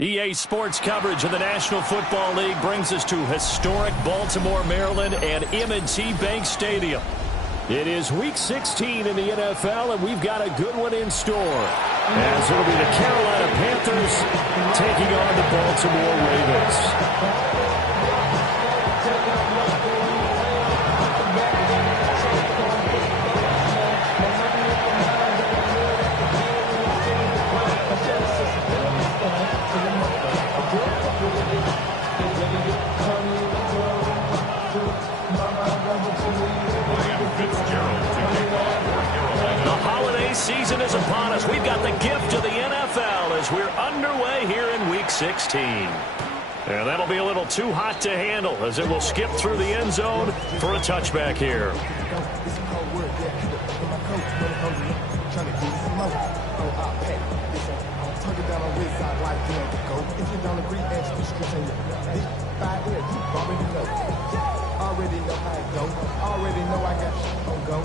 EA Sports coverage of the National Football League brings us to historic Baltimore, Maryland, and M&T Bank Stadium. It is Week 16 in the NFL, and we've got a good one in store, as it'll be the Carolina Panthers taking on the Baltimore Ravens. Season is upon us. We've got the gift of the NFL as we're underway here in Week 16. And that'll be a little too hot to handle as it will skip through the end zone for a touchback here. Already know how it go. Already know I got shit on go.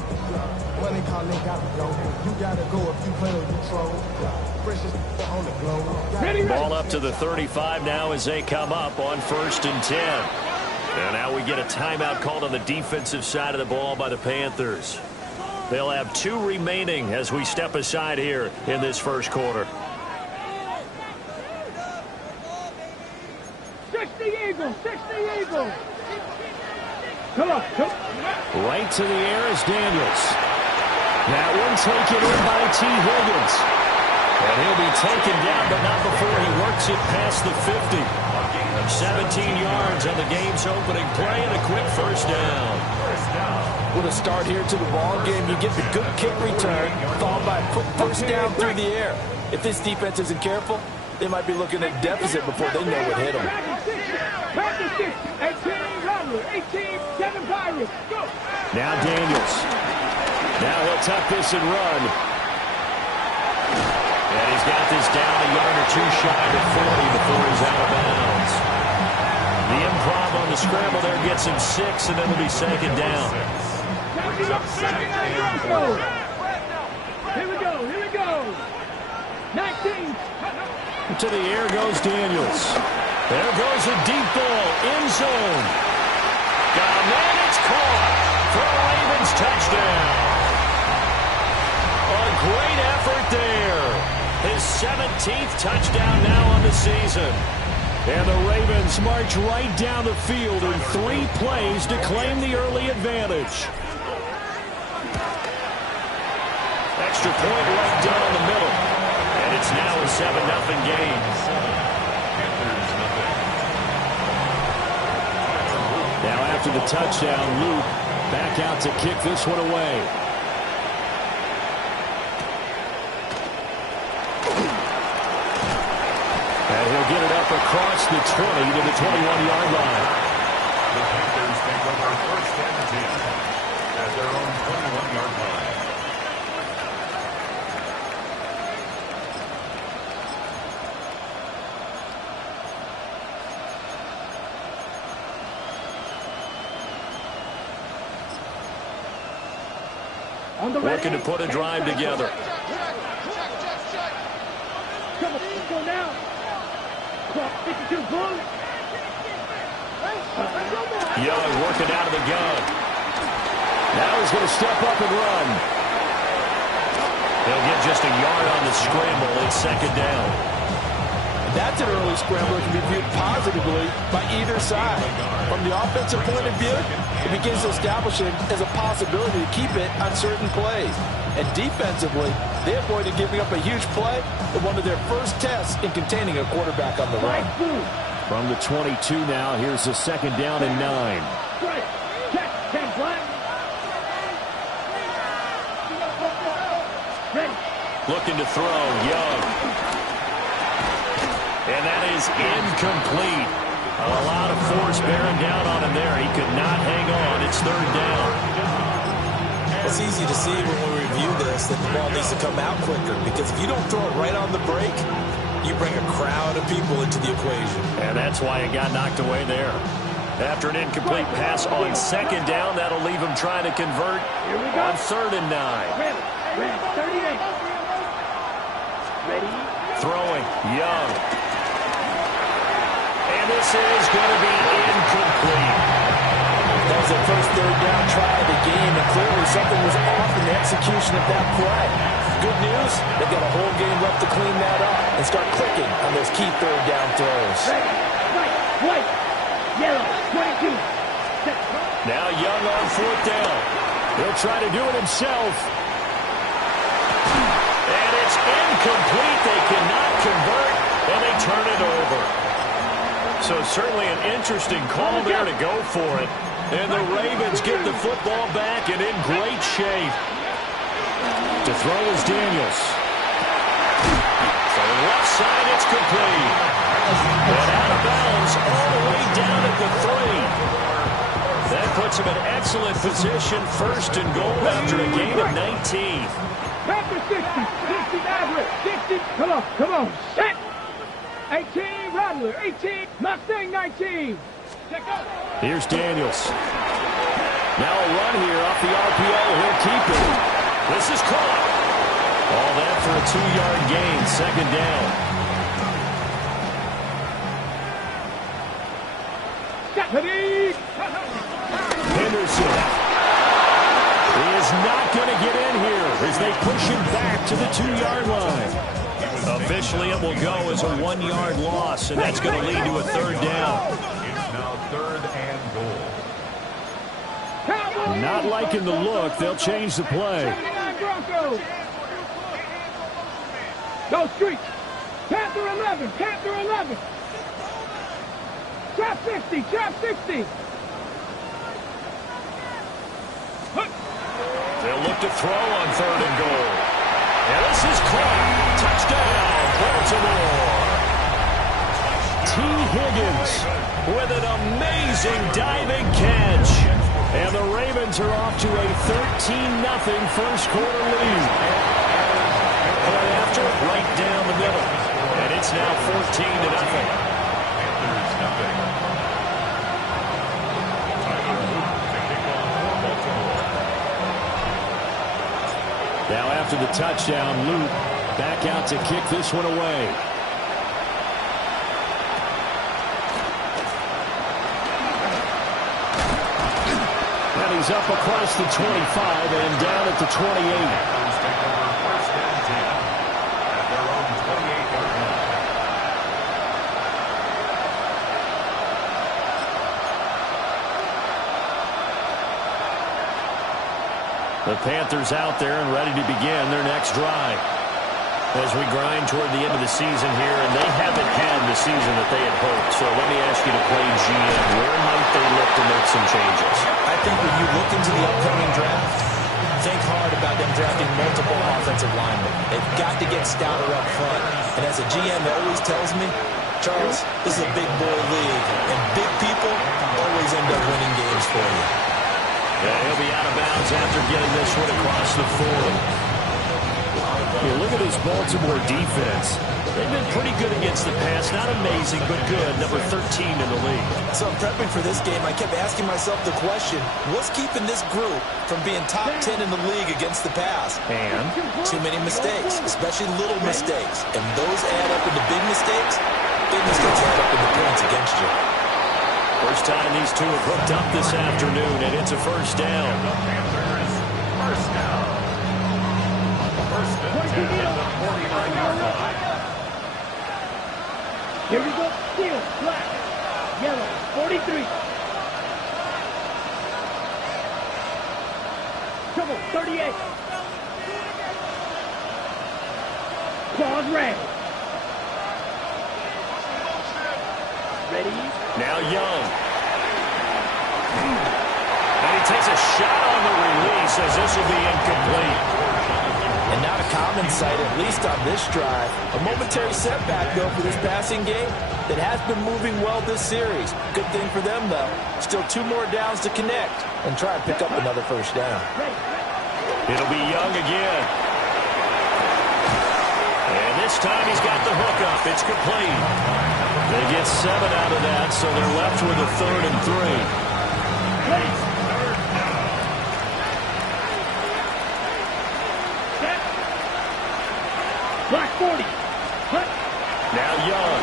Money calling, gotta go. You gotta go if you play or you troll. Precious on the globe. Ball up to the 35 now as they come up on 1st and 10. And now we get a timeout called on the defensive side of the ball by the Panthers. They'll have 2 remaining as we step aside here in this first quarter. 60 Eagles, 60 Eagles. Come on, come on. Right to the air is Daniels. That one taken in by T. Higgins. And he'll be taken down, but not before he works it past the 50. 17 yards on the game's opening play and a quick first down. With a start here to the ball game, you get the good kick return, followed by a quick first down through the air. If this defense isn't careful, they might be looking at deficit before they know what hit them. 18, 7 Pirates. Go. Now Daniels. Now he'll tuck this and run. And he's got this down a yard or 2 shy of 40 before he's out of bounds. The improv on the scramble there gets him 6, and then it'll be 2nd down. Here we go, here we go. 19. To the air goes Daniels. There goes a deep ball, end zone. Got a man, it's caught for a Ravens touchdown. A great effort there. His 17th touchdown now on the season. And the Ravens march right down the field in 3 plays to claim the early advantage. Extra point right down the middle. And it's now a 7-0 game. Now after the touchdown, Luke back out to kick this one away. And he'll get it up across the 20 to the 21-yard line. The Panthers take over 1st and 10 at their own 21-yard line. Looking to put a drive together. Come on, let's go now. 52 bull. Young working out of the gun. Now he's going to step up and run. They'll get just a yard on the scramble. It's 2nd down. That's an early scramble that can be viewed positively by either side. From the offensive point of view, it begins to establish it as a possibility to keep it on certain plays. And defensively, they avoided giving up a huge play in one of their first tests in containing a quarterback on the run. From the 22 now, here's the 2nd down and 9. Looking to throw, Young. And that is incomplete. A lot of force bearing down on him there. He could not hang on. It's 3rd down. It's easy to see when we review this that the ball needs to come out quicker, because if you don't throw it right on the break, you bring a crowd of people into the equation. And that's why it got knocked away there. After an incomplete pass on 2nd down, that'll leave him trying to convert on 3rd and 9. Ready. Throwing, Young. And this is going to be incomplete. That was their first third down try of the game, and clearly something was off in the execution of that play. Good news, they've got a whole game left to clean that up and start clicking on those key third down throws. White, yellow, 22. Now Young on fourth down. He'll try to do it himself. And it's incomplete. They cannot convert, and they turn it over. So certainly an interesting call there to go for it. And the Ravens get the football back and in great shape. To throw is Daniels. For the left side, it's complete. And out of bounds all the way down at the 3. That puts him in excellent position, first and goal after a gain of 19. Panther 60, 60 average, 60, come on, set. 18, Rattler, 18, Mustang 19. Check out. Here's Daniels. Now a run here off the RPO. He'll keep it. This is caught. All that for a 2-yard gain, second down. Henderson is not going to get in here as they push him back to the 2-yard line. Officially, it will go as a 1-yard loss, and that's going to lead to a third down. It's now third and goal. Not liking the look. They'll change the play. 79 Broncos. Go street. Panther 11, Panther 11. Trap 50, trap 60. They'll look to throw on third and goal. And this is caught. Touchdown, Baltimore. T. Higgins with an amazing diving catch. And the Ravens are off to a 13-0 first quarter lead. Point after, right down the middle. And it's now 14-0. Now after the touchdown, Luke back out to kick this one away. And he's up across the 25 and down at the 28. The Panthers out there and ready to begin their next drive. As we grind toward the end of the season here, and they haven't had the season that they had hoped. So let me ask you to play GM. Where might they look to make some changes? I think when you look into the upcoming draft, think hard about them drafting multiple offensive linemen. They've got to get stouter up front. And as a GM that always tells me, Charles, this is a big boy league, and big people always end up winning games for you. Yeah, he'll be out of bounds after getting this one across the 40. Hey, look at this Baltimore defense. They've been pretty good against the pass. Not amazing, but good. Number 13 in the league. So prepping for this game, I kept asking myself the question, what's keeping this group from being top 10 in the league against the pass? And? Too many mistakes, especially little mistakes. And those add up into big mistakes. Big mistakes add up into points against you. First time these two have hooked up this afternoon, and it's a first down. First down. First and 10 at the 49-yard line. Here we go. Steel, black, yellow, 43. Trouble, 38. Claws red. Ready? Now Young. And he takes a shot on the release as this will be incomplete. And not a common sight, at least on this drive. A momentary setback, though, for this passing game that has been moving well this series. Good thing for them, though. Still 2 more downs to connect and try and pick up another first down. It'll be Young again. And this time he's got the hook up. It's complete. They get 7 out of that, so they're left with a 3rd and 3. Black 40. Now Young.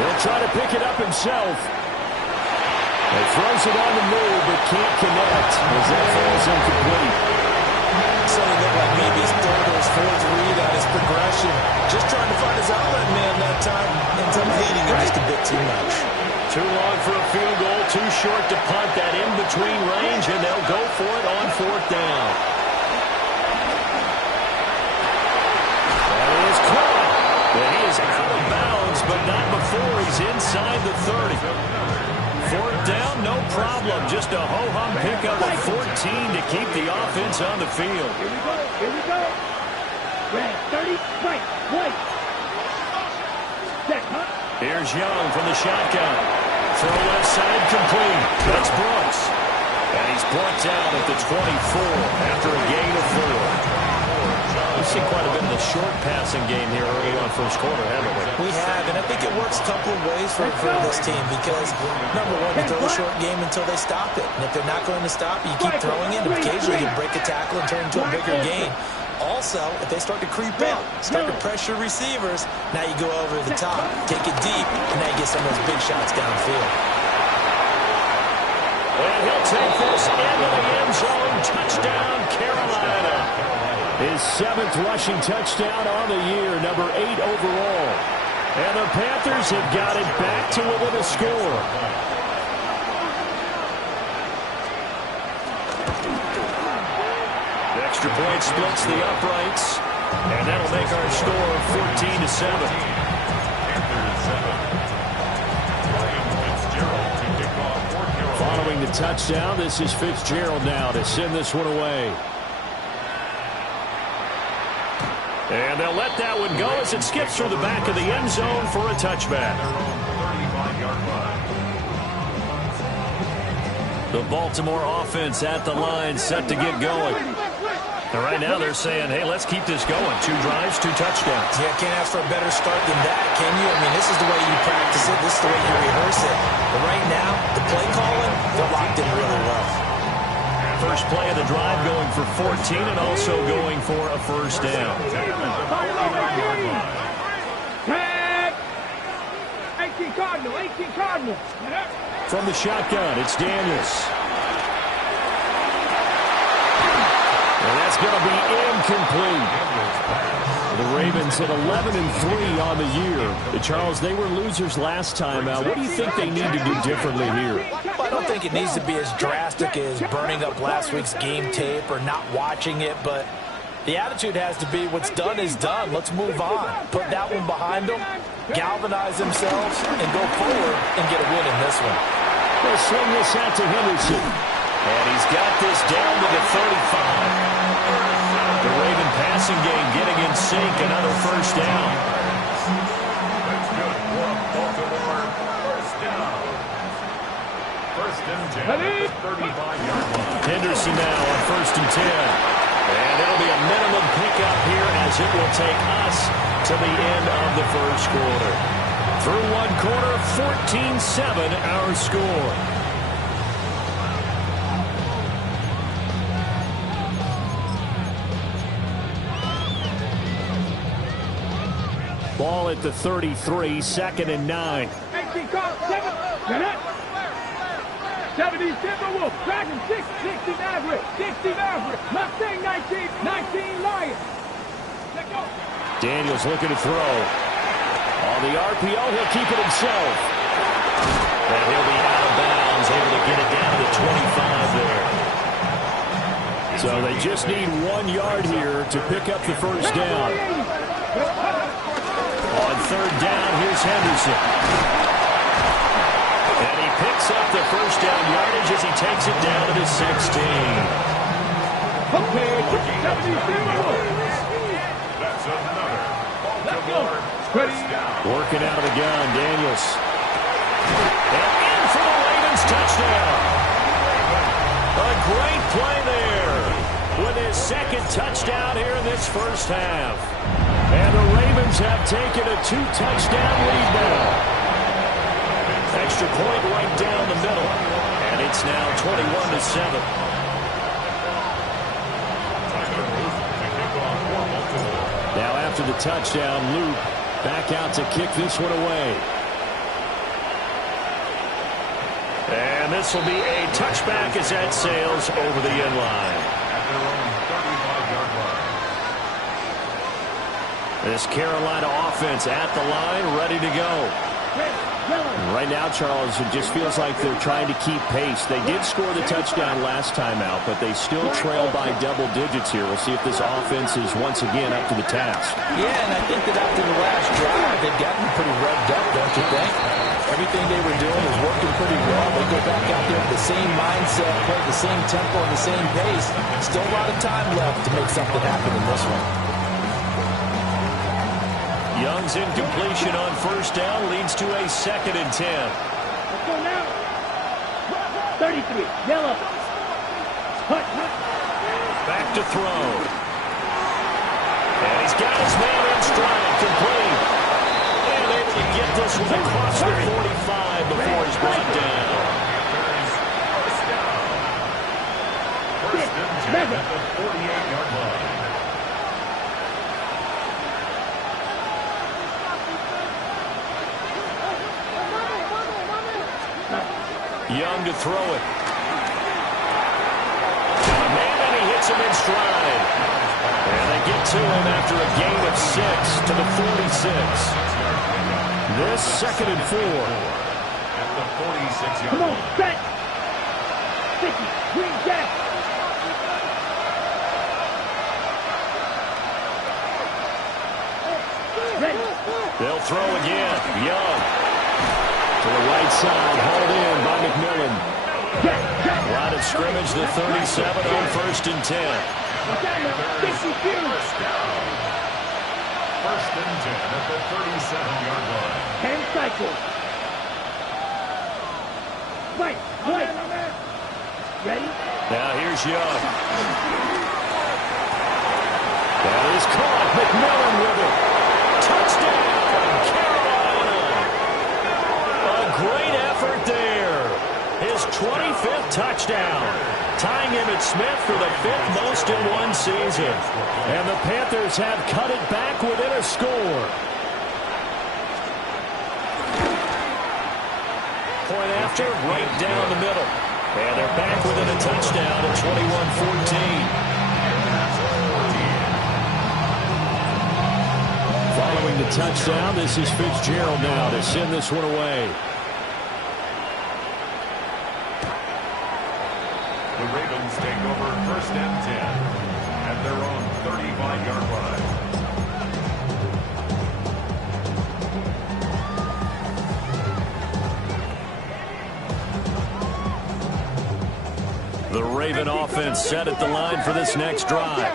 He'll try to pick it up himself. He throws it on the move, but can't connect as that falls incomplete. Something looked like maybe his third or his fourth read on his progression. Just trying to find his outlet man that time. Ends up leading him just a bit too much. Too long for a field goal, too short to punt that in-between range, and they'll go for it on fourth down. That is caught. And he is out of bounds, but not before he's inside the 30. Fourth down, no problem. Just a ho-hum pickup of 14 to keep the offense on the field. Here we go. Here we go. Red 30. Right. White. Set. Huh? Here's Young from the shotgun. Throw left side complete. That's Brooks. And he's brought down at the 24 after a gain of 4. We've seen quite a bit of the short passing game here early on first quarter, haven't we? We have, and I think it works a couple of ways for this team because, number one, you throw a short game until they stop it. And if they're not going to stop it, you keep throwing it, and occasionally you break a tackle and turn into a bigger gain. Also, if they start to creep up, start to pressure receivers, now you go over the top, take it deep, and now you get some of those big shots downfield. And he'll take this into the end zone. Touchdown, Carolina. His 7th rushing touchdown on the year, number 8 overall. And the Panthers have got it back to within a score. The extra point splits the uprights, and that'll make our score 14-7. Following the touchdown, this is Fitzgerald now to send this one away. And they'll let that one go as it skips through the back of the end zone for a touchback. The Baltimore offense at the line, set to get going. And right now they're saying, hey, let's keep this going. 2 drives, 2 touchdowns. Yeah, can't ask for a better start than that, can you? I mean, this is the way you practice it. This is the way you rehearse it. But right now, the play calling, they're locked in really well. First play of the drive going for 14 and also going for a first down. Tag! 18 Cardinal, 18 Cardinal. From the shotgun, it's Daniels. And that's going to be incomplete. The Ravens hit 11-3 on the year. Charles, they were losers last time out. What do you think they need to do differently here? Well, I don't think it needs to be as drastic as burning up last week's game tape or not watching it, but the attitude has to be what's done is done. Let's move on. Put that one behind them, galvanize themselves, and go forward and get a win in this one. They'll swing this out to Henderson. And he's got this down to the 35. The Raven passing game getting in sync, another first down. That's good for Baltimore. First down. First and 10 at the 35-yard line. Henderson now on first and 10. And it'll be a minimum pickup here as it will take us to the end of the first quarter. Through one quarter, 14-7 our score. Ball at the 33, 2nd and 9. 18 Cardinal, 7. 70 Timberwolves, Dragon 6, 60 Maverick, 60 Maverick, Mustang 19, 19 Lions. Let go. Daniels looking to throw. On the RPO, he'll keep it himself. And he'll be out of bounds, able to get it down to the 25 there. So they just need 1 yard here to pick up the first down. On third down, here's Henderson. And he picks up the first down yardage as he takes it down to the 16. Okay, 70 Timberwolves. That's another Baltimore first down. Working out of the gun, Daniels. And in for the Ravens touchdown. A great play there with his 2nd touchdown here in this first half. And the Ravens have taken a 2-touchdown lead now. Extra point right down the middle. And it's now 21-7. Now after the touchdown, Luke back out to kick this one away. And this will be a touchback as that sails over the end line. At their own 35-yard line. This Carolina offense at the line, ready to go. Right now, Charles, it just feels like they're trying to keep pace. They did score the touchdown last time out, but they still trail by double digits here. We'll see if this offense is once again up to the task. Yeah, and I think that after the last drive, they've gotten pretty revved up, don't you think? Everything they were doing was working pretty well. They go back out there with the same mindset, play the same tempo and the same pace. Still a lot of time left to make something happen in this one. Young's incompletion on first down leads to a 2nd and 10. Let's go now. 33, yellow. Hut. Back to throw. And he's got his man in stride, complete. And able to get this one across the 45 before he's brought down. First and 10 at the 48-yard line. Young to throw it. And a man, and he hits him in stride. And they get to him after a gain of 6 to the 46. This 2nd and 4. At the 46-yard Come on, line. set. 50, green jack. Ready. They'll throw again. Young. To the right side, hauled in by McMillan. Line of scrimmage, the 37 on 1st and 10. Watch out now. 52. First and 10 at the 37-yard line. 10 cycles. Fight. Ready? Now here's Young. That is caught. McMillan with it. Touchdown, Carolina. A great effort there. His 25th touchdown. Tying Emmitt Smith for the 5th most in one season. And the Panthers have cut it back within a score. Point after, right down the middle. And they're back within a touchdown at 21-14. Following the touchdown, this is Fitzgerald now to send this one away. The Ravens take over 1st and 10 at their own 35-yard line. The Raven offense set at the line for this next drive.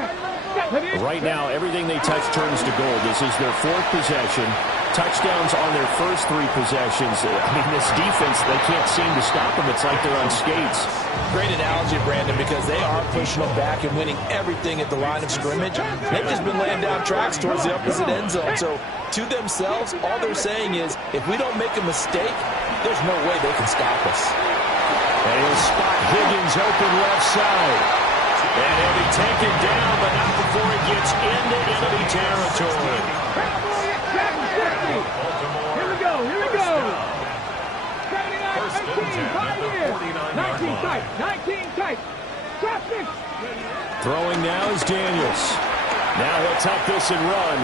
Right now, everything they touch turns to gold. This is their 4th possession. Touchdowns on their first 3 possessions. I mean, this defense, they can't seem to stop them. It's like they're on skates. Great analogy, Brandon, because they are pushing them back and winning everything at the line of scrimmage. They've just been laying down tracks towards the opposite end zone. So, to themselves, all they're saying is, if we don't make a mistake, there's no way they can stop us. And he'll spot Higgins open left side. And he'll be taken down, but not before he gets into enemy territory. Here we go. 19 tight. 19 tight. Traffic. Throwing now is Daniels. Now he'll tuck this and run.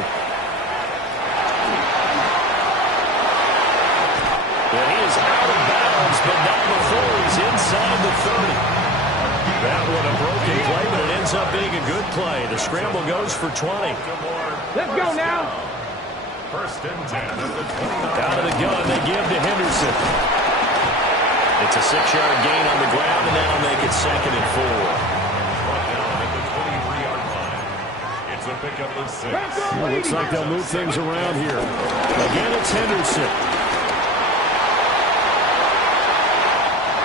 And he is out of bounds, but not before he's inside the 30. That one a broken play, but it ends up being a good play. The scramble goes for 20. Let's go now. First and 10 at the 29. Out of the gun, they give to Henderson. It's a 6-yard gain on the ground, and that'll make it 2nd and 4. Brought down at the 23-yard line. It's a pickup of 6. Well, looks like they'll move things around here. Again, it's Henderson.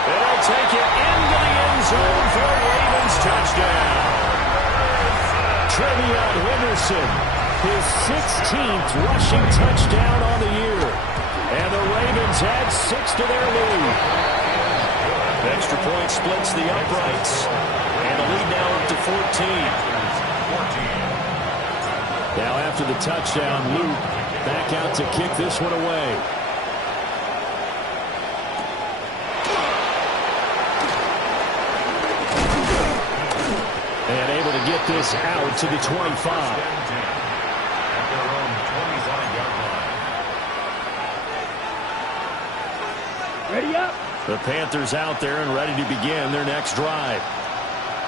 They'll take it into the end zone for a Ravens touchdown. Trevion Henderson, his 16th rushing touchdown on the year. And the Ravens add 6 to their lead. Extra point splits the uprights. And the lead now up to 14. Now after the touchdown, Luke back out to kick this one away. this out to the 25. At their own 25-yard line. Ready up. The Panthers out there and ready to begin their next drive.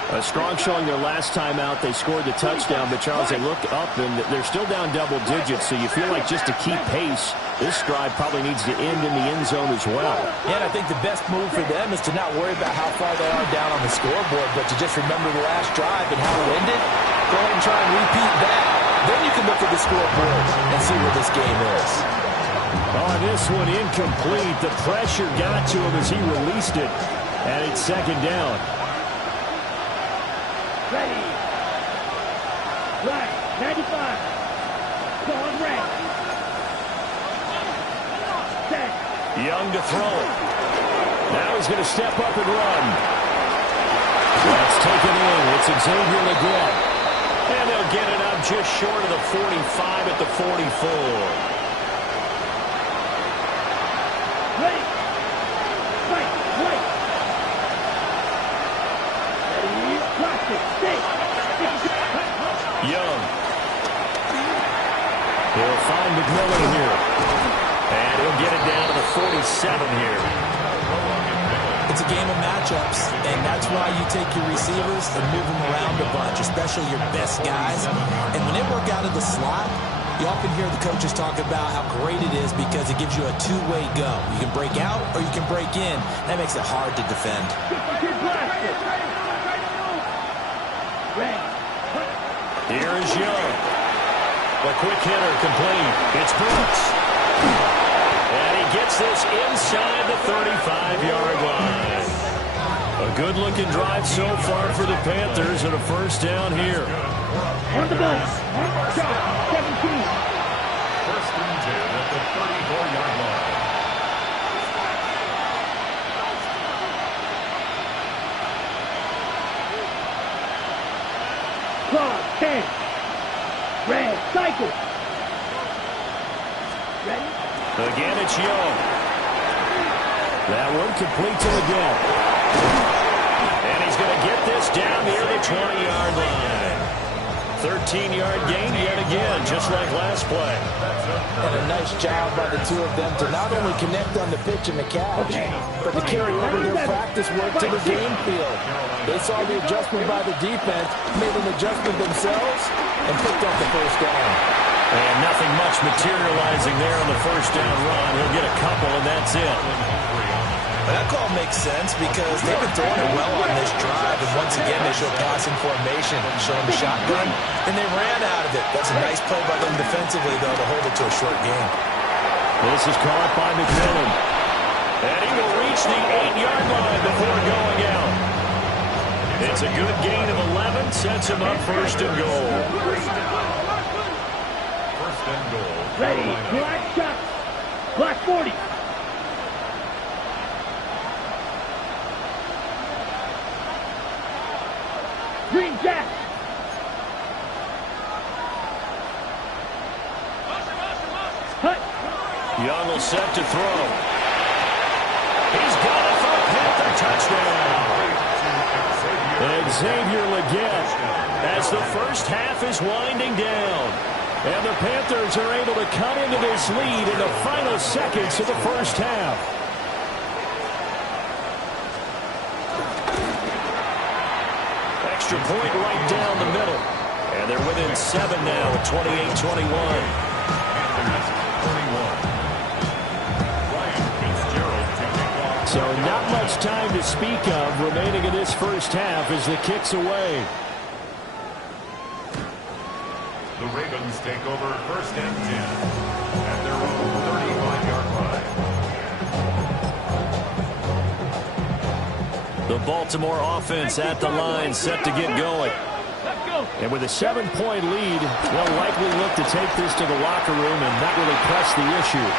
A strong showing their last time out. They scored the touchdown, but Charles, they look up and they're still down double digits, so you feel like just to keep pace, this drive probably needs to end in the end zone as well. Yeah, and I think the best move for them is to not worry about how far they are down on the scoreboard, but to just remember the last drive and how it ended. Go ahead and try and repeat that. Then you can look at the scoreboard and see where this game is. On this one, incomplete. The pressure got to him as he released it, and it's second down. Ready. Right. 95. Going red. Set. Young to throw it. Now he's going to step up and run. That's taken in. It's Xavier Legette. And they'll get it up just short of the 45 at the 44. Ready. Right. Right. Ready. Watch it. Stay. Young. He'll find McMillan here. And he'll get it down to the 47 here. It's a game of matchups, and that's why you take your receivers and move them around a bunch, especially your best guys. And when they work out of the slot, you often hear the coaches talk about how great it is because it gives you a two-way go. You can break out or you can break in. That makes it hard to defend. Here is Young. A quick hitter complete. It's Brooks. And he gets this inside the 35-yard line. A good-looking drive so far for the Panthers and a first down here. On the ball. Shot. 17. First and 10 at the 34-yard line. Clock. 10. Red. Cycle. Ready. Again, it's Young. That one complete to Legette. And he's going to get this down near the 20-yard line. 13-yard gain yet again, just like last play. And a nice job by the two of them to not only connect on the pitch and the catch, but to carry over their practice work to the game field. They saw the adjustment by the defense, made an adjustment themselves, and picked up the first down. And nothing much materializing there on the first down run. He'll get a couple, and that's it. That call makes sense because they've been throwing it well on this drive, and once again they show passing formation, showing the shotgun, and they ran out of it. That's a nice play by them defensively, though, to hold it to a short game. This is caught by McMillan. And he will reach the 8-yard line before going out. It's a good gain of 11, sets him up first and goal. First and goal. Ready. Black shot. Black 40. Green Jack. Hut. Young will set to throw. He's got it for a Panther touchdown. Xavier Legette as the first half is winding down. And the Panthers are able to cut into this lead in the final seconds of the first half. Extra point right down the middle. And they're within 7 now at 28-21. So not much time to speak of remaining in this first half as the kick's away. The Ravens take over first and 10 at their own 35-yard line. The Baltimore offense at the line, set to get going. And with a 7-point lead, they'll likely look to take this to the locker room and not really press the issue.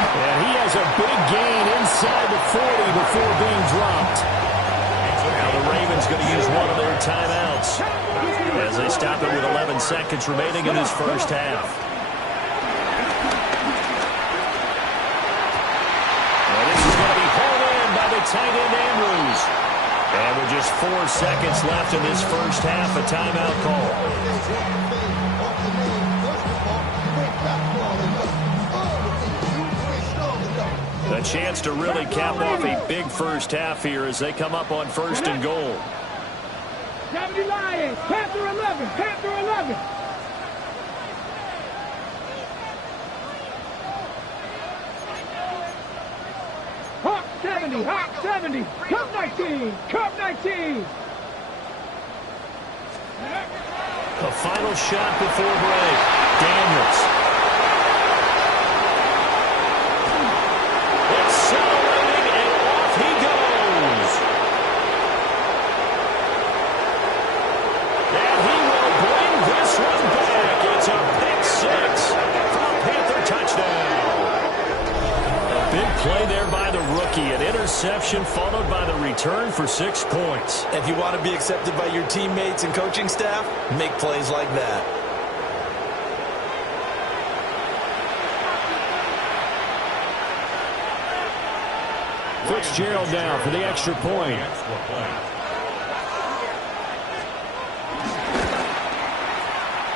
And he has a big gain inside the 40 before being dropped. Now the Ravens going to use one of their timeouts as they stop it with 11 seconds remaining in this first half. Well, this is going to be hauled in by the tight end Andrews. And with just 4 seconds left in this first half. A timeout call. A chance to really cap off a big first half here as they come up on 1st and goal. 70 Lions, Panther 11, Panther 11. Hawk 70, Hawk 70, Cup 19, Cup 19. A final shot before break. Daniels. Accelerating, and off he goes. And he will bring this one back. It's a pick 6 for a Panther touchdown. A big play there by the rookie. An interception followed by the return for 6 points. If you want to be accepted by your teammates and coaching staff, make plays like that. Fitzgerald now for the extra point.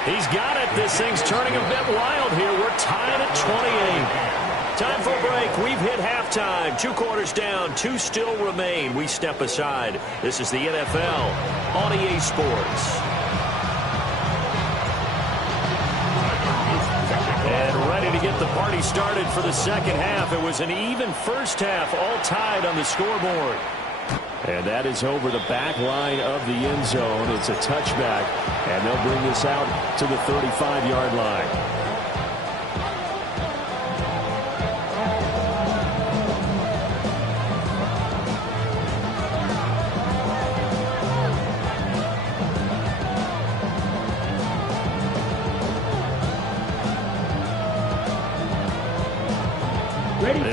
He's got it. This thing's turning a bit wild here. We're tied at 28. Time for a break. We've hit halftime. 2 quarters down. 2 still remain. We step aside. This is the NFL on EA Sports. And ready to get the party started for the second half. It was an even first half, all tied on the scoreboard. And that is over the back line of the end zone. It's a touchback, and they'll bring this out to the 35-yard line.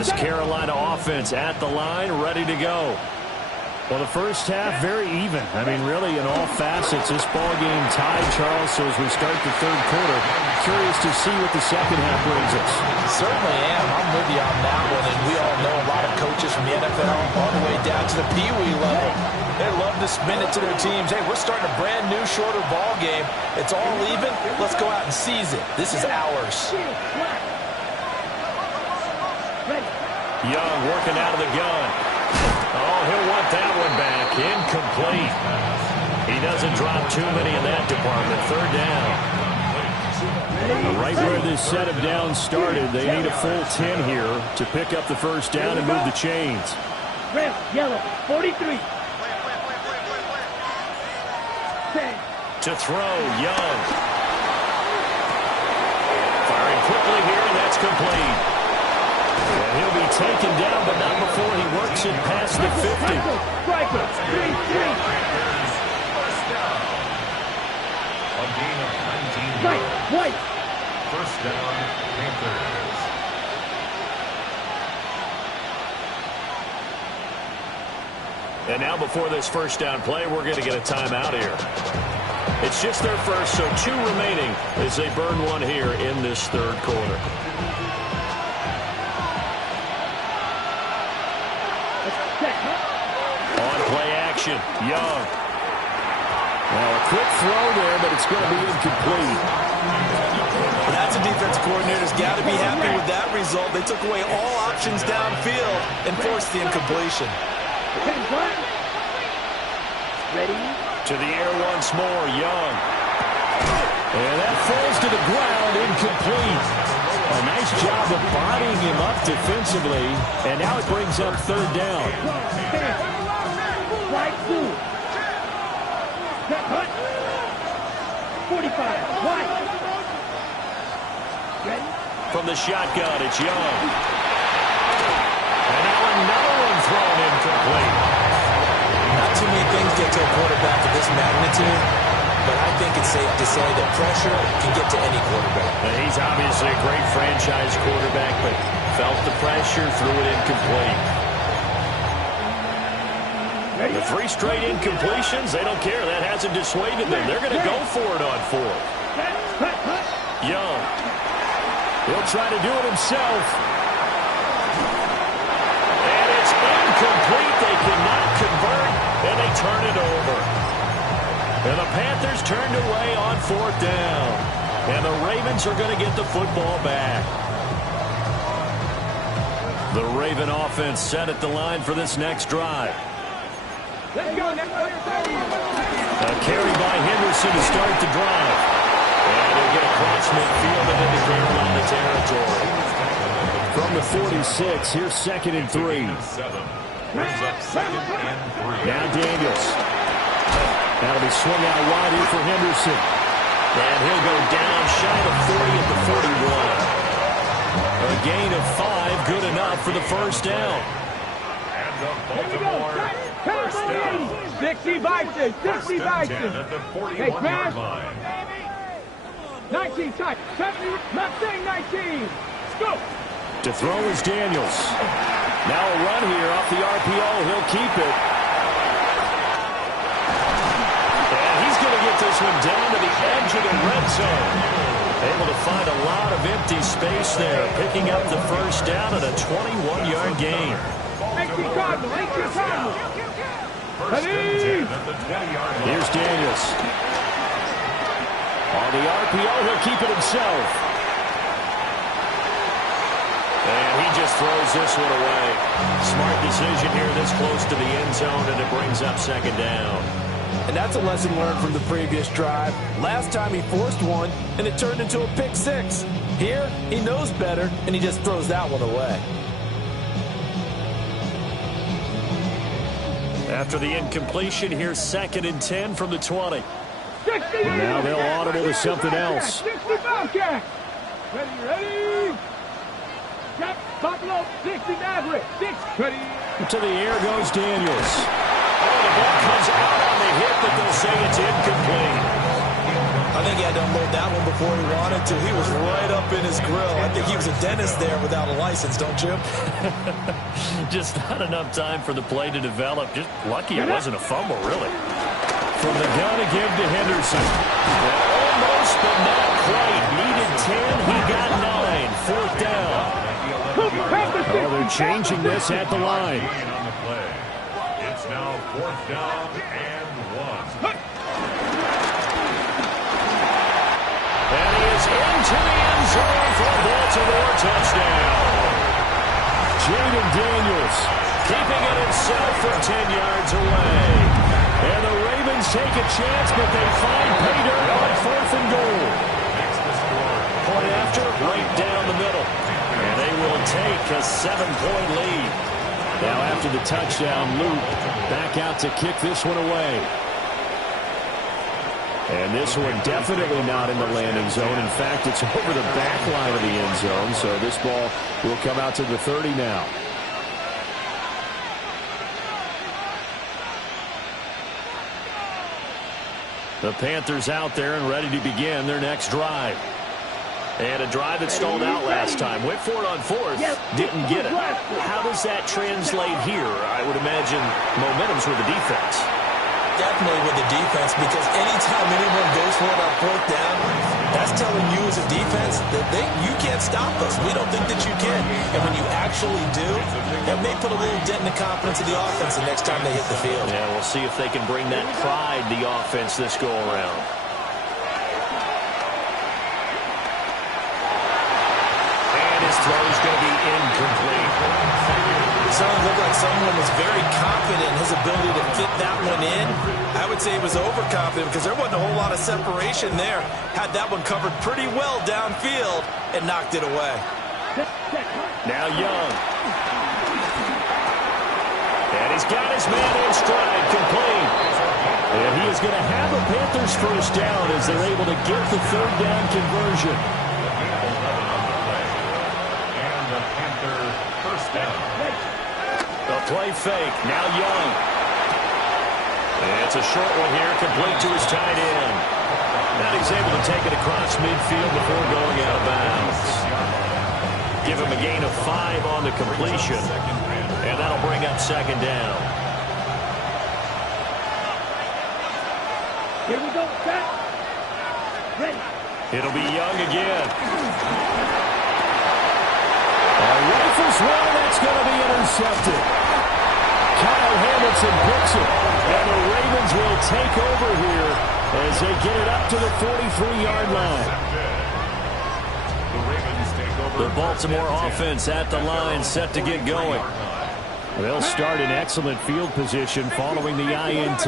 This Carolina offense at the line, ready to go. Well, the first half, very even. I mean, really, in all facets, this ball game tied, Charles. So as we start the third quarter, curious to see what the second half brings us. Certainly am. I'm with you on that one. And we all know a lot of coaches from the NFL all the way down to the Pee Wee level. They love to spin it to their teams. Hey, we're starting a brand new, shorter ball game. It's all even. Let's go out and seize it. This is ours. Young working out of the gun. Oh, he'll want that one back. Incomplete. He doesn't drop too many in that department. 3rd down. Right where this set of downs started, they need a full 10 here to pick up the first down and move the chains. Red, yellow, 43. 10. To throw, Young. Firing quickly here, and that's complete. And he'll be taken down, but not before he works it past the 50. Striker, 3-3. First down. A gain of 19 Right, yards. white. First down, Panthers. And now before this first down play, we're going to get a timeout here. It's just their first, so 2 remaining as they burn one here in this third quarter. On play action, Young. Well, a quick throw there, but it's going to be incomplete. That's a defense coordinator's got to be happy with that result. They took away all options downfield and forced the incompletion. Ready? To the air once more, Young. And that falls to the ground, incomplete. A nice job of bodying him up defensively, and now it brings up 3rd down. Right, blue. 45, white. Ready? From the shotgun, it's Young. And now another one thrown incomplete. Not too many things get to a quarterback of this magnitude, but I think it's safe to say that pressure can get to any quarterback. And he's obviously a great franchise quarterback, but felt the pressure, threw it incomplete. The 3 straight incompletions, they don't care. That hasn't dissuaded them. They're going to go for it on 4th. Young. He'll try to do it himself. And it's incomplete. They cannot convert, and they turn it over. And the Panthers turned away on 4th down. And the Ravens are going to get the football back. The Raven offense set at the line for this next drive. Let's go. A carry by Henderson to start the drive. And he'll get across midfield and into Carolina territory. From the 46, here's 2nd and 3. Brings up 2nd and 3. Now Daniels. That'll be swung out wide here for Henderson. And he'll go down shy of 40 at the 41. A gain of 5, good enough for the first down. And the Baltimore first down. 60 Vikings. 60 Vikings. At the Hey, 41-yard line. 19 tight. 70. Mustang 19. Let's go. To throw is Daniels. Now a run here off the RPO. He'll keep it. And he's going to get this one down to the edge of the red zone. Able to find a lot of empty space there. Picking up the first down at a 21-yard gain. 18 Cardinal. 18 Cardinal. First and 10 at the 20-yard line. Here's Daniels. On the RPO, he'll keep it himself. And he just throws this one away. Smart decision here this close to the end zone, and it brings up 2nd down. And that's a lesson learned from the previous drive. Last time he forced one, and it turned into a pick 6. Here, he knows better, and he just throws that one away. After the incompletion, here's 2nd and 10 from the 20. 60. Now they'll audible to something else. 60 Bobcat. Ready. Cap Buffalo. 60 Maverick. 6. Ready. To the air goes Daniels. Oh, the ball comes out on the hit, but they'll say it's incomplete. I think he had to unload that one before he wanted to. He was right up in his grill. I think he was a dentist there without a license, don't you? Just not enough time for the play to develop. Just lucky it wasn't a fumble, really. From the gun again to Henderson. Almost, but not quite. Needed 10. He got 9. 4th down. Oh, they're changing this at the line. On the play. It's now 4th down and 1. And he is into the end zone for a Baltimore touchdown. Jaden Daniels keeping it himself for 10 yards away. And the Ravens take a chance, but they find pay dirt on 4th and goal. Point after, right down the middle. And they will take a 7-point lead. Now after the touchdown, Luke back out to kick this one away. And this one definitely not in the landing zone. In fact, it's over the back line of the end zone. So this ball will come out to the 30 now. The Panthers out there and ready to begin their next drive. And a drive that stalled out last time. Went for it on 4th. Didn't get it. How does that translate here? I would imagine momentum's with the defense. Definitely with the defense, because anytime anyone goes for it on 4th down, that's telling you as a defense that you can't stop us. We don't think that you can. And when you actually do, that may put a little dent in the confidence of the offense the next time they hit the field. Yeah, we'll see if they can bring that pride, the offense, this go-around. And his throw is going to be incomplete. It looked like someone was very confident in his ability to fit that one in. I would say he was overconfident because there wasn't a whole lot of separation there. Had that one covered pretty well downfield and knocked it away. Now Young. And he's got his man in stride, complete. And he is going to have a Panthers first down as they're able to get the 3rd down conversion. And the Panthers first down. The play fake. Now Young. It's a short one here, complete to his tight end. And he's able to take it across midfield before going out of bounds. Give him a gain of 5 on the completion. And that'll bring up 2nd down. Here we go. Set. Ready. It'll be Young again. Rifles one, that's going to be intercepted. Kyle Hamilton picks it, and the Ravens will take over here as they get it up to the 43-yard line. The Baltimore offense at the line, set to get going. They'll start in excellent field position following the INT.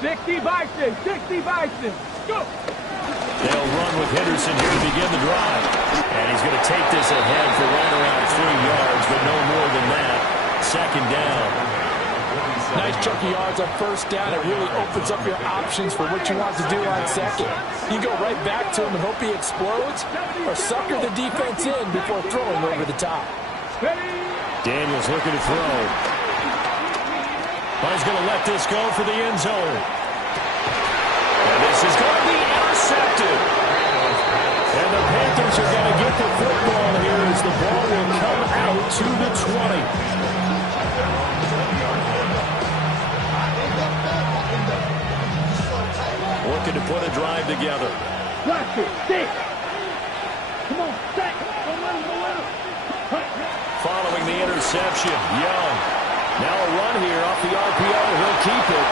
60 Bison, 60 Bison. Go! They'll run with Henderson here to begin the drive. And he's going to take this ahead for right around 3 yards, but no more than that. Second down. Nice chunky yards on first down. It really opens up your options for what you want to do on second. You go right back to him and hope he explodes, or sucker the defense in before throwing over the top. Daniels looking to throw. But he's going to let this go for the end zone. And this is going to be intercepted. And the Panthers are going to get the football here as the ball will come out to the 20. Looking to put a drive together. Watch it, stick. Come on, stack. Don't let him. Following the interception, Young. Now a run here off the RPO. He'll keep it.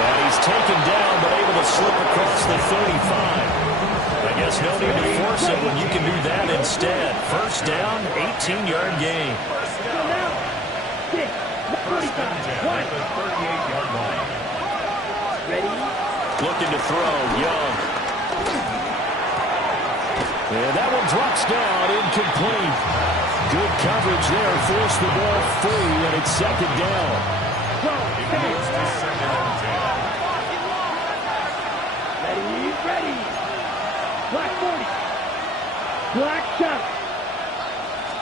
And he's taken down, but able to slip across the 35. I guess no need to force it when you can do that instead. First down, 18-yard gain. Looking to throw, Young. And that one drops down, incomplete. Good coverage there, forced the ball free, and it's second down. Ready. Black 40. Black shot.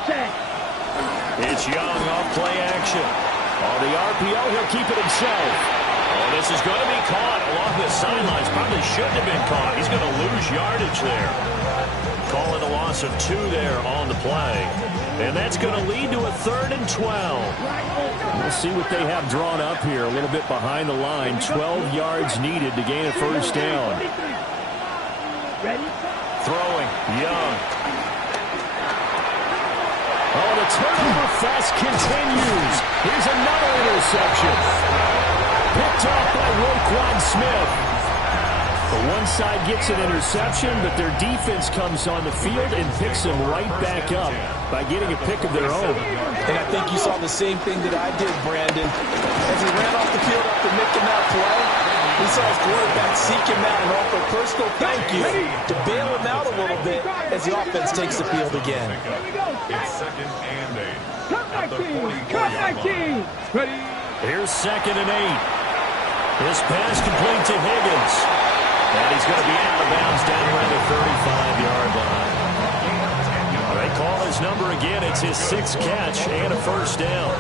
Set. It's Young off play action. On the RPO, he'll keep it himself. Oh, this is going to be caught along the sidelines. Probably shouldn't have been caught. He's going to lose yardage there. Calling a loss of 2 there on the play. And that's going to lead to a 3rd and 12. We'll see what they have drawn up here. A little bit behind the line. 12 yards needed to gain a first down. Throwing, Young. Oh, the turnover fest continues. Here's another interception. Picked off by Roquan Smith. The one side gets an interception, but their defense comes on the field and picks them right back up by getting a pick of their own. And I think you saw the same thing that I did, Brandon. As he ran off the field after making that play, he saw his quarterback seek him out and offer a personal thank you to bail him out a little bit as the offense takes the field again. It's 2nd and 8. Cut 19. Ready. Here's 2nd and 8. This pass complete to Higgins. And he's going to be out of bounds down around the 35-yard line. They call his number again. It's his 6th catch and a first down.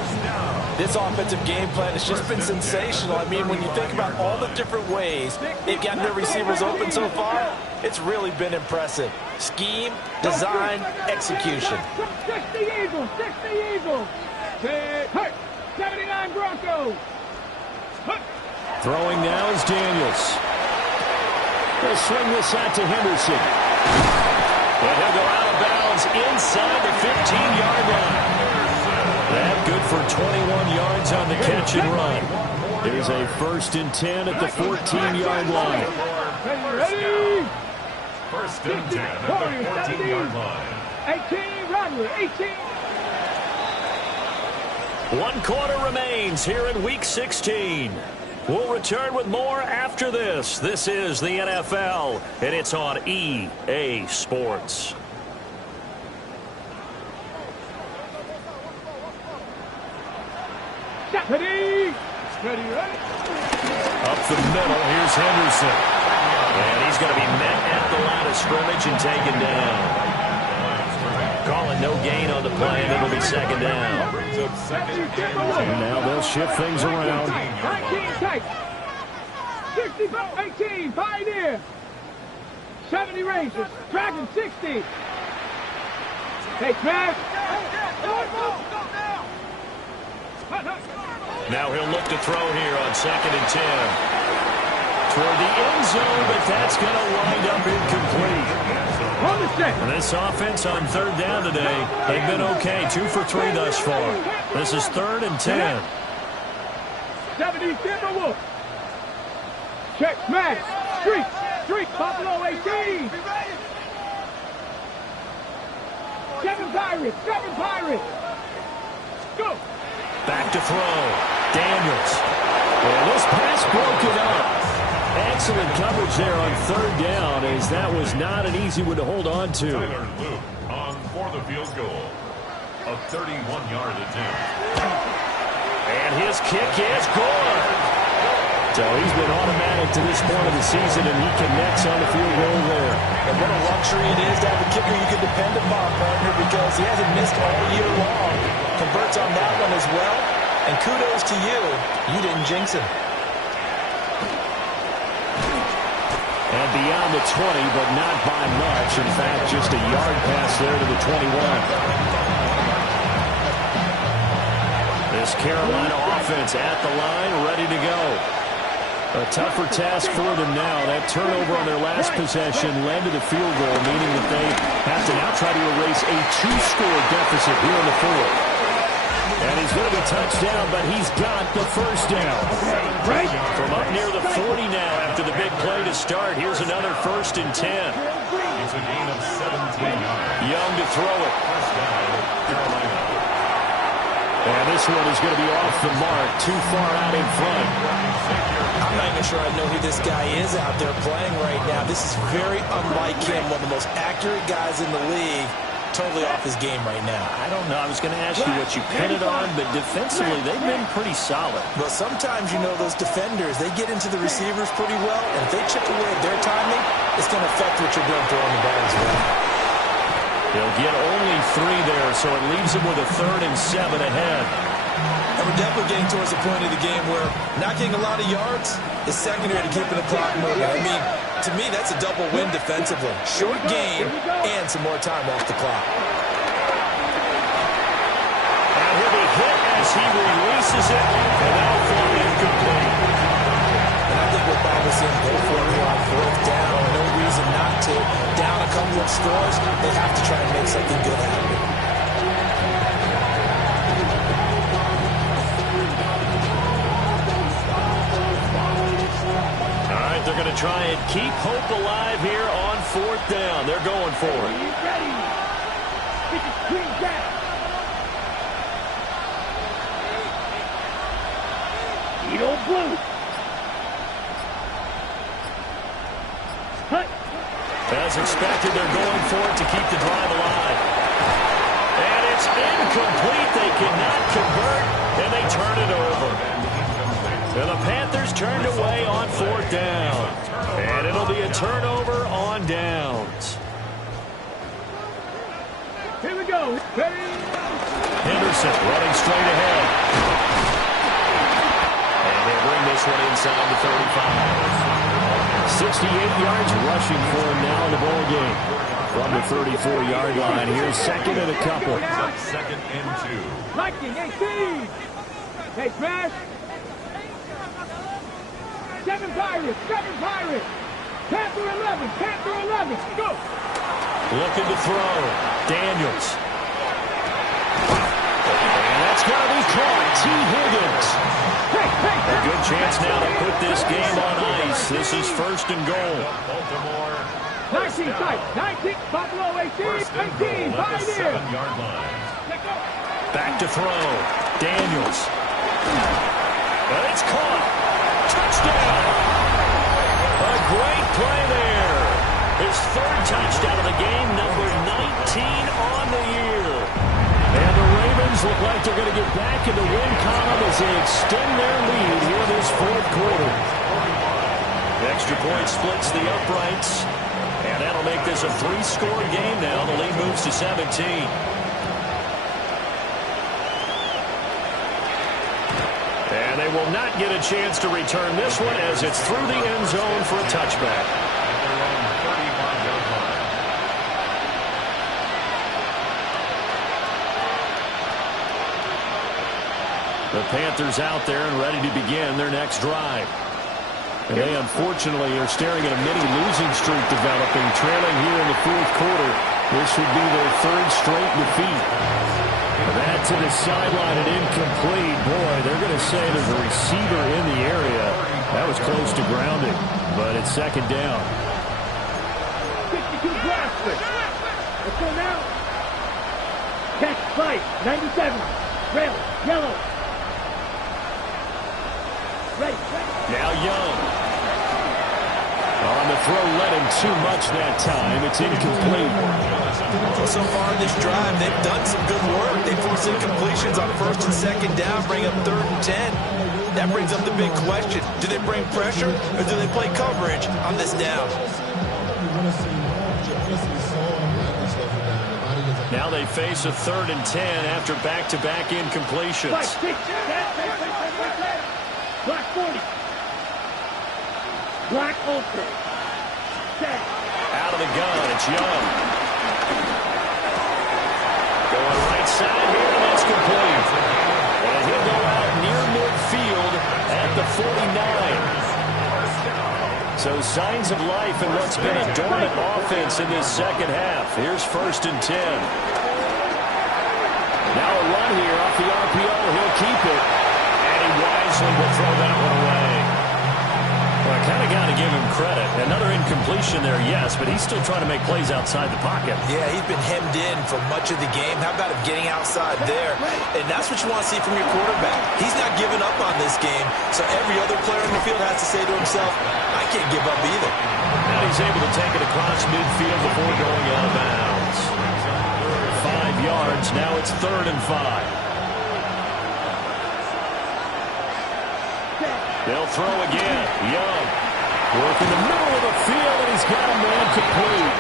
This offensive game plan has just been sensational. I mean, when you think about all the different ways they've gotten their receivers open so far, it's really been impressive. Scheme, design, execution. 60 Eagles. 79 Broncos. Throwing now is Daniels. They'll swing this out to Henderson. And he'll go out of bounds inside the 15-yard line. That good for 21 yards on the catch and run. There's a 1st and 10 at the 14-yard line. Ready. 1st and 10 at the 14-yard line. 18, Rodley, 18. 1 quarter remains here in Week 16. We'll return with more after this. This is the NFL, and it's on EA Sports. Ready. Up the middle, here's Henderson. And he's going to be met at the line of scrimmage and taken down. Calling no gain on the play, and it'll be 2nd down. And now they'll shift things around. 19 tight. 65, 18, Pioneer. 70 Rangers. Dragon 60. Hey, Trav. Now he'll look to throw here on 2nd and 10. Toward the end zone, but that's going to wind up incomplete. And this offense on 3rd down today, they've been okay. 2 for 3 thus far. This is 3rd and 10. 70 Timberwolves. Check, smash, streak, Buffalo 18. 7 Pirates. Go. Back to throw. Daniels. And this pass broken up. Excellent coverage there on third down, as that was not an easy one to hold on to. Tyler Luke on for the field goal. A 31-yard attempt. And his kick is good. So he's been automatic to this point of the season, and he connects on the field goal there. And what a luxury it is to have a kicker you can depend upon, partner, because he hasn't missed all year long. Converts on that one as well. And kudos to you. You didn't jinx him. And beyond the 20, but not by much. In fact, just a yard pass there to the 21. This Carolina offense at the line, ready to go. A tougher task for them now. That turnover on their last possession led to the field goal, meaning that they have to now try to erase a 2-score deficit here in the fourth. And he's going to be touched down, but he's got the first down. Right. From up near the 40 now after the big play to start. Here's another 1st and 10. It's a gain of 17 yards. Young to throw it. First down, Carolina. And this one is going to be off the mark, too far out in front. I'm not even sure I know who this guy is out there playing right now. This is very unlike him, one of the most accurate guys in the league. Totally off his game right now. I don't know. I was going to ask you what you pin it on, but defensively, they've been pretty solid. Well, sometimes, you know, those defenders, they get into the receivers pretty well, and if they chip away at their timing, it's going to affect what you're doing throwing the ball as well. They'll get only 3 there, so it leaves them with a 3rd and 7 ahead. And we're definitely getting towards the point of the game where not getting a lot of yards is secondary to keeping the clock moving. I mean, to me, that's a double win defensively. Short game and some more time off the clock. And he'll be hit as he releases it, and that'll fall incomplete. And I think we're probably seeing go for it here on 4th down. No reason not to. Down a couple of scores, they have to try and make something good happen. They're going to try and keep hope alive here on 4th down. They're going for it. Ready. Get your screen back. Edo Blue. Hut. As expected, they're going for it to keep the drive alive. And it's incomplete. They cannot convert, and they turn it over. And the Panthers turned away on 4th down. And it'll be a turnover on downs. Here we go. Ready. Henderson running straight ahead. And they bring this one inside the 35. 68 yards rushing for him now in the ball game. From the 34-yard line. Here's 2nd and a couple. 2nd and 2. Lightning 18. Hey, smash. 7 Pirates. Panther 11. Go. Looking to throw. Daniels. And that's going to be caught. T. Higgins. A good chance now to put this game on ice. This is 1st and goal. Baltimore. 19 tight. 19. Buffalo 18. 18. 5 here. 7-yard line. Back to throw. Daniels. And it's caught. Touchdown. A great play there. His 3rd touchdown of the game, number 19 on the year. And the Ravens look like they're going to get back in the win column as they extend their lead here this 4th quarter. Extra point splits the uprights. And that'll make this a 3-score game now. The lead moves to 17. And they will not get a chance to return this one as it's through the end zone for a touchback. The Panthers out there and ready to begin their next drive. And they unfortunately are staring at a mini losing streak developing, trailing here in the 4th quarter. This would be their 3rd straight defeat. That to the sideline and incomplete. Boy, they're going to say there's a receiver in the area. That was close to grounding, but it's second down. 62 Glasgow. Let's go now. Catch, fight, 97. Red, yellow. Ready. Now Young. On the throw, led him too much that time. It's incomplete. Well, so far in this drive, they've done some good work. They force incompletions on first and second down, bring up 3rd and 10. That brings up the big question. Do they bring pressure or do they play coverage on this down? Now they face a 3rd and 10 after back-to-back incompletions. Black 40. Black ultra. Set. Out of the gun, it's Young. Going right side here, and that's complete. And he'll go out near midfield at the 49. So signs of life in what's been a dormant offense in this second half. Here's 1st and 10. Now a run here off the RPO. He'll keep it. And he wisely will throw that one away. Well, I kind of got to give him credit. Another incompletion there, yes, but he's still trying to make plays outside the pocket. Yeah, he's been hemmed in for much of the game. How about him getting outside there? And that's what you want to see from your quarterback. He's not giving up on this game, so every other player in the field has to say to himself, I can't give up either. And he's able to take it across midfield before going out of bounds. 5 yards, now it's 3rd and 5. They'll throw again. Young working the middle of the field, and he's got a man complete.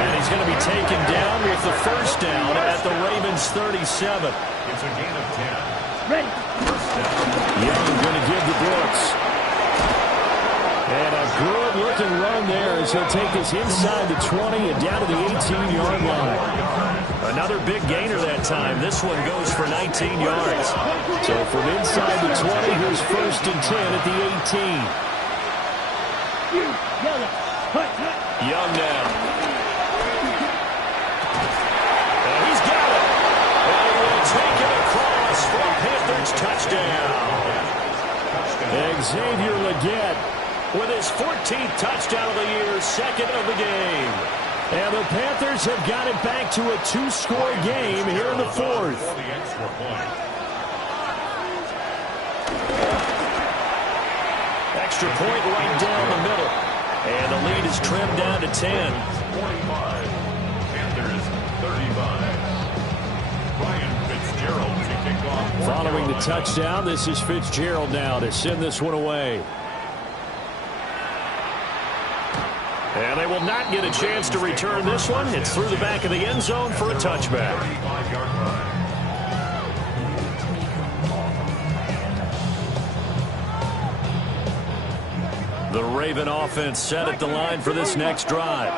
And he's going to be taken down with the 1st down at the Ravens 37. It's a gain of 10. Ready. Young going to give to Brooks. And a good-looking run there as he'll take us inside the 20 and down to the 18-yard line. Another big gainer that time. This one goes for 19 yards. So from inside the 20, here's 1st and 10 at the 18. Young now. And he's got it. And he will take it across for a Panthers touchdown. Xavier Legette with his 14th touchdown of the year, 2nd of the game. And the Panthers have got it back to a 2-score game here in the 4th. Extra point right down the middle. And the lead is trimmed down to 10. 45. Panthers 35. Ryan Fitzgerald to kick off. Following the touchdown, this is Fitzgerald now to send this one away. And they will not get a chance to return this one. It's through the back of the end zone for a touchback. 35-yard line. The Raven offense set at the line for this next drive.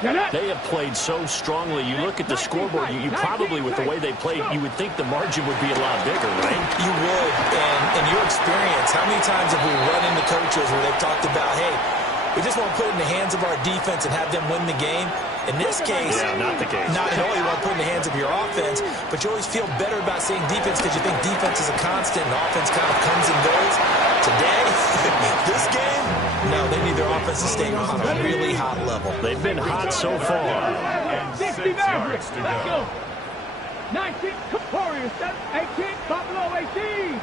They have played so strongly. You look at the scoreboard, you probably, with the way they played, you would think the margin would be a lot bigger, right? You would. And in your experience, how many times have we run into coaches where they've talked about, hey, we just want to put it in the hands of our defense and have them win the game? In this case, yeah, not the case. Not at all. You want to put it in the hands of your offense, but you always feel better about saying defense because you think defense is a constant and offense kind of comes and goes. Today, this game, no, they need their offense to stay on a really hot level. They've been hot so far. 60 Mavericks. Let's go. 19 Warriors. 18 Buffalo 18.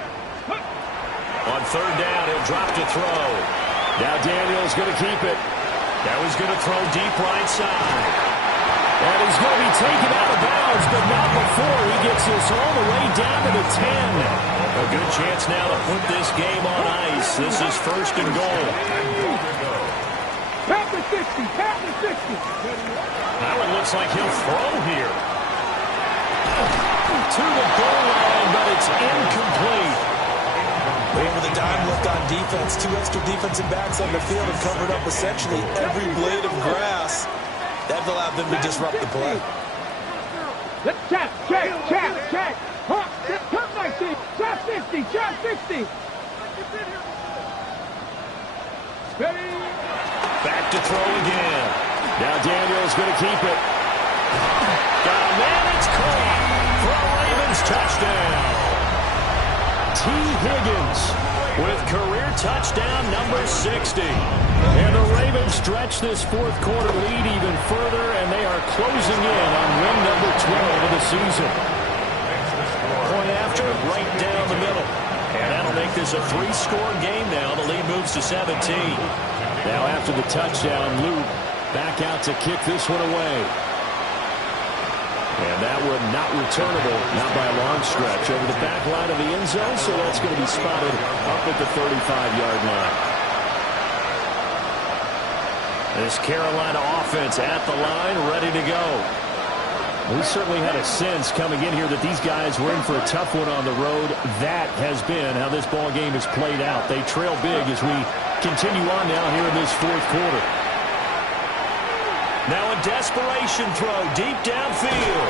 On 3rd down, he'll drop to throw. Now Daniels going to keep it. Now he's going to throw deep right side. And he's going to be taken out of bounds, but not before he gets this all the way down to the 10. A good chance now to put this game on ice. This is 1st and goal. Panther 60. Panther 60. Now it looks like he'll throw here. To the goal line, but it's incomplete. Waiting with a dime look on defense. 2 extra defensive backs on the field and covered up essentially every blade of grass. That allowed them to disrupt the play. Let's check. Cut 19. Trap 60. Trap 60. Ready. Back to throw again. Now Daniels going to keep it. Got a man. It's caught for a Ravens touchdown. T. Higgins with career touchdown number 60. And the Ravens stretch this fourth quarter lead even further, and they are closing in on win number 12 of the season. Point after, right down the middle. And that'll make this a 3-score game now. The lead moves to 17. Now after the touchdown, Luke back out to kick this one away. And that one not returnable, not by a long stretch, over the back line of the end zone, so that's going to be spotted up at the 35-yard line. This Carolina offense at the line, ready to go. We certainly had a sense coming in here that these guys were in for a tough one on the road. That has been how this ball game has played out. They trail big as we continue on now here in this fourth quarter. Now a desperation throw deep downfield.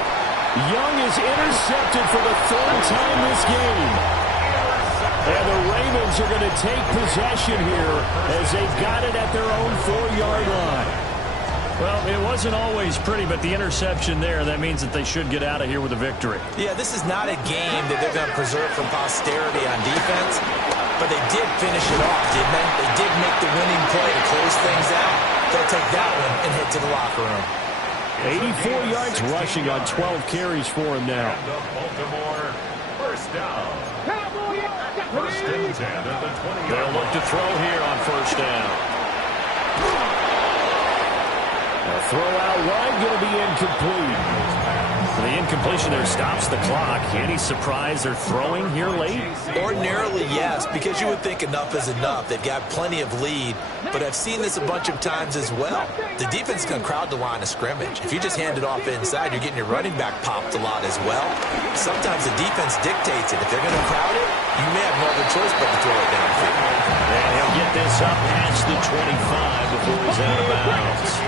Young is intercepted for the third time this game. And the Ravens are going to take possession here as they got it at their own 4-yard line. Well, it wasn't always pretty, but the interception there, that means that they should get out of here with a victory. Yeah, this is not a game that they're going to preserve from posterity on defense, but they did finish it off, didn't they? They did make the winning play to close things out. They'll take that one and head to the locker room. 84 yards rushing on 12 carries for him now. Baltimore, first down. First and 10 at the 20. They'll look to throw here on first down. A throw out wide, going to be incomplete. The incompletion there stops the clock. Any surprise they're throwing here late? Ordinarily, yes, because you would think enough is enough. They've got plenty of lead, but I've seen this a bunch of times as well. The defense can crowd the line of scrimmage. If you just hand it off inside, you're getting your running back popped a lot as well. Sometimes the defense dictates it. If they're going to crowd it, you may have no other choice but to throw it downfield. And he'll get this up past the 25 before he's out of bounds.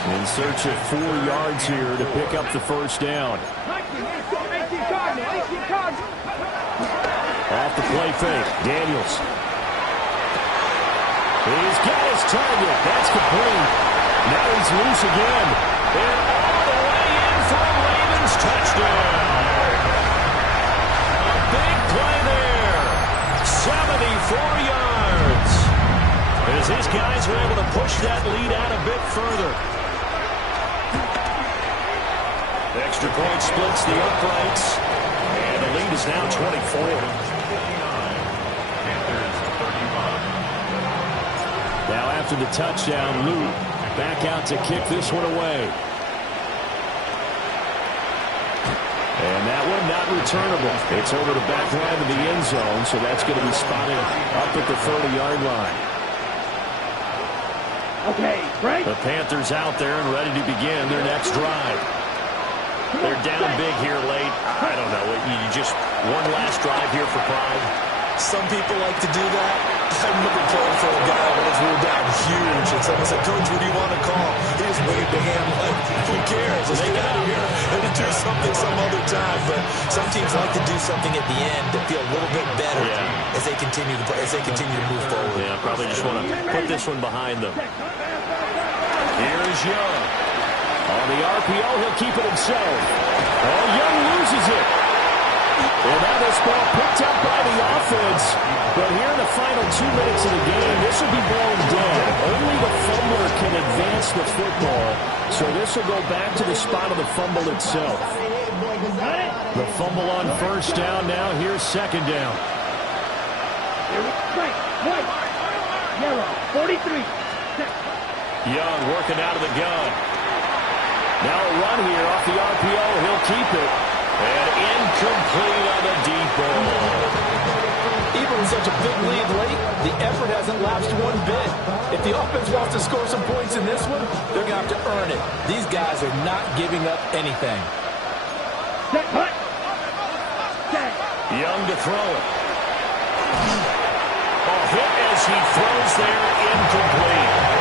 In search of 4 yards here to pick up the first down. Off the play fake, Daniels. He's got his target. That's complete. Now he's loose again. And all the way in for a Ravens touchdown. A big play there. 74 yards. As his guys were able to push that lead out a bit further. Extra point splits the uprights, and the lead is now 24. Now after the touchdown, Luke back out to kick this one away. And that one not returnable. It's over the back line of the end zone, so that's going to be spotted up at the 30-yard line. Okay, break. The Panthers out there and ready to begin their next drive. They're down big here late. I don't know. You just one last drive here for pride. Some people like to do that. I remember playing for a guy when we were down huge, and someone said, "Coach, what do you want to call?" He just waved a hand like, "Who cares? Let's get out of here and do something some other time." But some teams like to do something at the end to feel a little bit better as they continue to play, as they continue to move forward. Yeah, probably just want to put this one behind them. Here's Young. On the RPO, he'll keep it himself. Oh, Young loses it. And now this ball picked up by the offense. But here in the final 2 minutes of the game, this will be blown dead. Only the fumbler can advance the football. So this will go back to the spot of the fumble itself. The fumble on first down now. Here's second down. White, yellow, 43. Young working out of the gun. Now a run here off the RPO. He'll keep it. And incomplete on the deep ball. Even with such a big lead late, the effort hasn't lapsed one bit. If the offense wants to score some points in this one, they're going to have to earn it. These guys are not giving up anything. Young to throw it. A hit as he throws there, incomplete.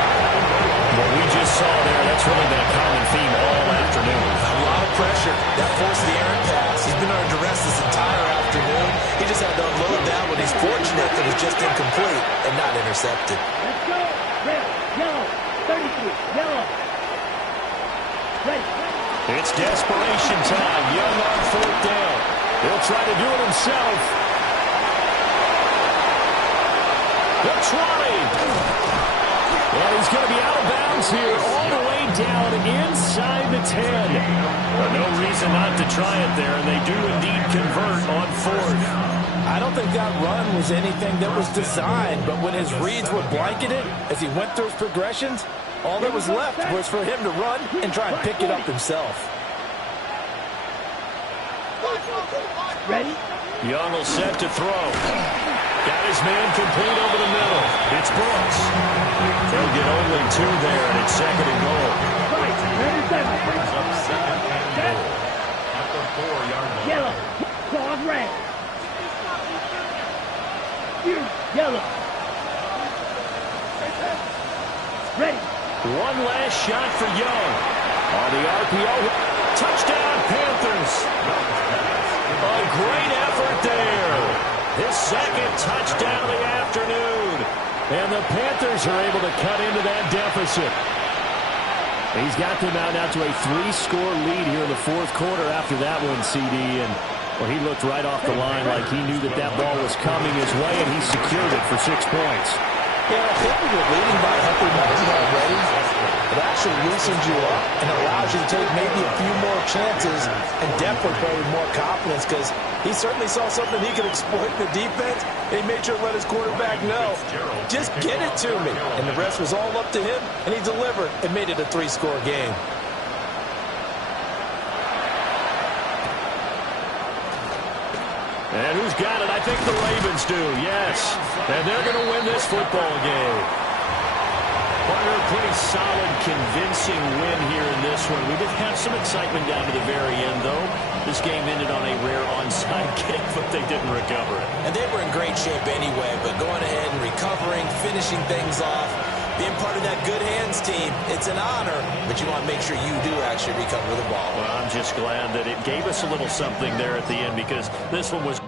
What we just saw there, that's really been a common theme all afternoon. A lot of pressure. That forced the errant pass. He's been under duress this entire afternoon. He just had to unload that one. He's fortunate that it was just incomplete and not intercepted. Let's go. Red, yellow, 33, yellow. Ready. It's desperation time. Young on fourth down. He'll try to do it himself. The 20. And he's going to be out of bounds here all the way down inside the 10. No reason not to try it there, and they do indeed convert on 4th. I don't think that run was anything that was designed, but when his reads were blanketed as he went through his progressions, all that was left was for him to run and try and pick it up himself. Ready? Young will set to throw. Got his man complete over the middle. It's Brooks. They'll get only 2 there, and it's 2nd and goal. Right, Brings up 2nd and goal at the 4-yard line. yellow, cross red. Yellow. Ready. One last shot for Young. On the RPO. Touchdown, Panthers. A great effort there. His 2nd touchdown of the afternoon. And the Panthers are able to cut into that deficit. He's got them out now to a 3-score lead here in the 4th quarter after that one, CD. And well, he looked right off the line like he knew that that ball was coming his way, and he secured it for 6 points. Yeah, I think when you're leading by a couple margin already, it actually loosens you up and allows you to take maybe a few more chances and definitely play with more confidence, because he certainly saw something he could exploit in the defense. He made sure to let his quarterback know, just get it to me. And the rest was all up to him, and he delivered and made it a 3-score game. And who's got it? I think the Ravens do, yes. And they're going to win this football game. Partner, a pretty solid, convincing win here in this one. We did have some excitement down to the very end, though. This game ended on a rare onside kick, but they didn't recover it. And they were in great shape anyway, but going ahead and recovering, finishing things off, being part of that good hands team, it's an honor, but you want to make sure you do actually recover the ball. Well, I'm just glad that it gave us a little something there at the end, because this one was